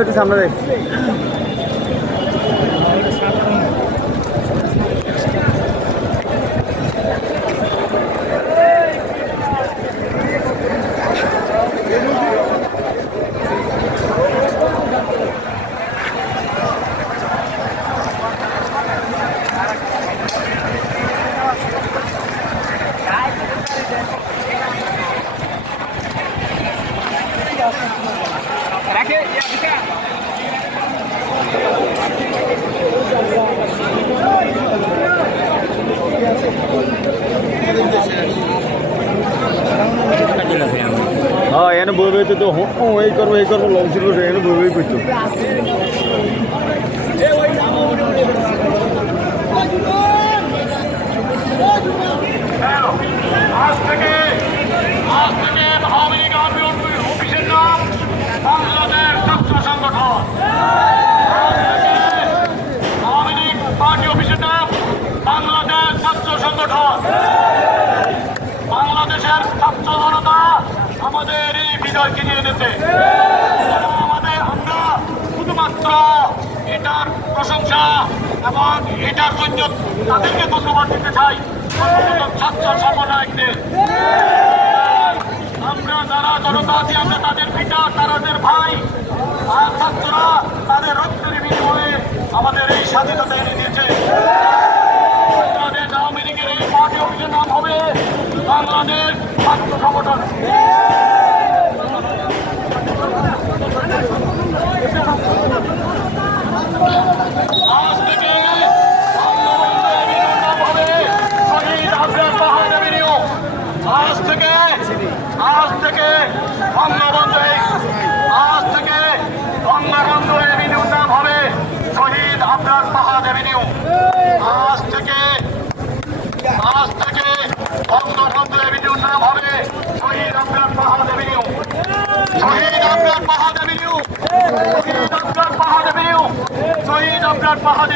একটু সামনে রে। हाँ एने बोलबे तो এই করবো লং ছিল এনে বলবেই করতো আজ থেকে আওয়ামী লীগ অফিসের নাম বাংলাদেশ ছাত্র সংগঠন। আওয়ামী লীগ পার্টি অফিসের নাম বাংলাদেশ ছাত্র সংগঠন। বাংলাদেশের ছাত্র জনতা আমাদের এই বিজয়কে নিয়ে এনেছে। আমরা শুধুমাত্র এটার প্রশংসা এবং এটার জন্য তাদেরকে ধন্যবাদ দিতে চাই, ছাত্র সমন্বয়কদের। আমরা যারা জনতা আছি আমরা তাদের পিতা, তাদের ভাই, আর ছাত্ররা তাদের রক্তের বিনিময়ে আমাদের এই স্বাধীনতা এনে দিয়েছে। বাংলাদেশ আওয়ামী লীগের এই পার্টি অফিসের নাম হবে বাংলাদেশ ছাত্র সংগঠন। আজ থেকে বঙ্গবন্ধু এভিনিউর নাম হবে শহীদ আবরার ফাহাদ এভিনিউ। আজ থেকে বঙ্গবন্ধু এভিনিউর নাম হবে শহীদ আবরার ফাহাদ এভিনিউ। শহীদ আবরার ফাহাদ এভিনিউ, শহীদ আবরার ফাহাদ এভিনিউ, শহীদ আবরার ফাহাদ